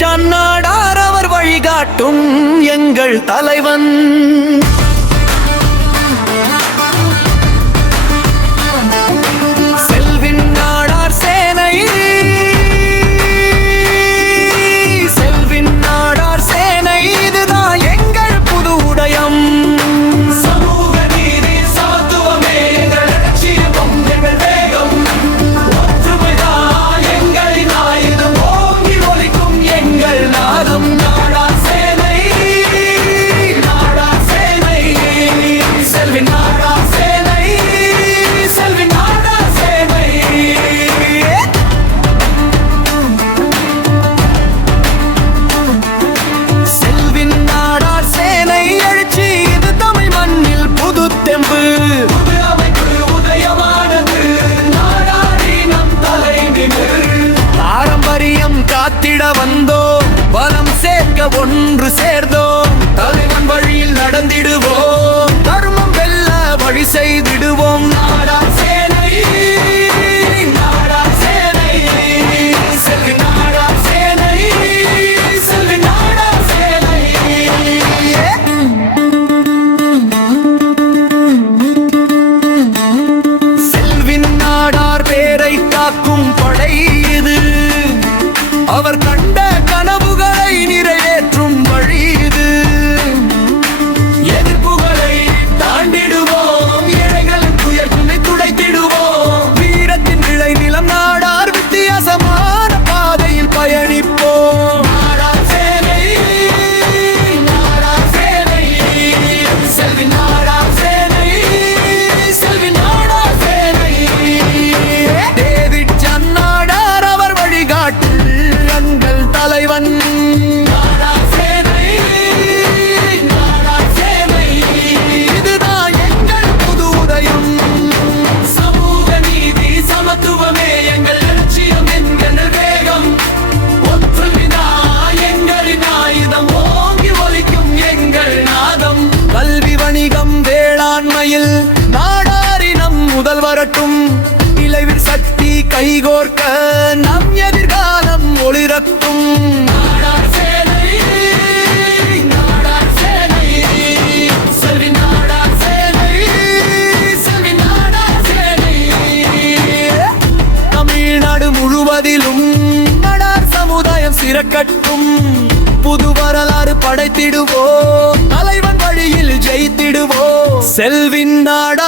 John Nadar அவர் வழிகாட்டும் எங்கள் தலைவன். செல்வின் நாடார் சேனை, செல்வின் நாடார் சேனை, இதுதான் எங்கள் புது உதயம். சமூக நீதி சமத்துவமே எங்கள் லட்சியம், எங்கள் வேகம். ஒற்றுமைதான் எங்களின் ஆயுதம், ஓங்கி ஒலிக்கும் எங்கள் நாதம். நாடார் சேனை, நாடார் சேனை, செல்வின் நாடார் சேனை, செல்வின் நாடார் சேனை. செல்வின் நாடார் சேனை எழுச்சி, இது தமிழ் மண்ணில் புது தெம்பு. புது அமைப்பு உதயமானது, நாடாரி நம் தலை நிமிர். பாரம்பரியம் காத்திட வந்தோம், பலம் சேர்க்க ஒன்று சேர்ந்தோம். தலைவன் வழியில் நடந்திடுவோம், தர்மம் வெல்ல வழி செய்திடுவோம். நாடார் சேனை, நாடார் சேனை, செல்வின் நாடார் சேனை, செல்வின் நாடார் சேனை. செல்வின் நாடார் பேரை காக்கும் படை இது, அவர் கண்ட கனவுகளை நிறைவேற்றும் வழி இது. எதிர்ப்புகளை தாண்டிடுவோம், ஏழைகளின் துயர்களை துடைத்திடுவோம். வீரத்தின் விளை நிலம் நாடார், வித்தியாசமான பாதையில் பயணிப்போம். நாடார் சேனை, நாடார் சேனை, செல்வின் நாடார் சேனை, செல்வின் நாடார் சேனை. டேவிட் ஜான் நாடார் அவர் வழிகாட்டில் எங்கள் தலைவன். நாடார் சேனை, நாடார் சேனை, இதுதான் எங்கள் புது உதயம். சமூக நீதி சமத்துவமே எங்கள் லட்சியம், எங்கள் வேகம். ஒற்றுமைதான் எங்களின் ஆயுதம், ஓங்கி ஒலிக்கும் எங்கள் நாதம். கல்வி வணிகம் வேளாண்மையில் நாடாரினம் முதல் வரட்டும். இளைவில் சக்தி கைகோர்க்க நம் எதிர்காலம் ஒளிரட்டும். நாடார் சேனை, நாடார் சேனை, செல்வின் நாடார் சேனை, செல்வின் நாடார் சேனை. தமிழ்நாடு முழுவதிலும் நாடார் சமுதாயம் சிறக்கட்டும். புது வரலாறு படைத்திடுவோம், தலைவன் வழியில் ஜெயித்திடுவோம். செல்வின் நாடார்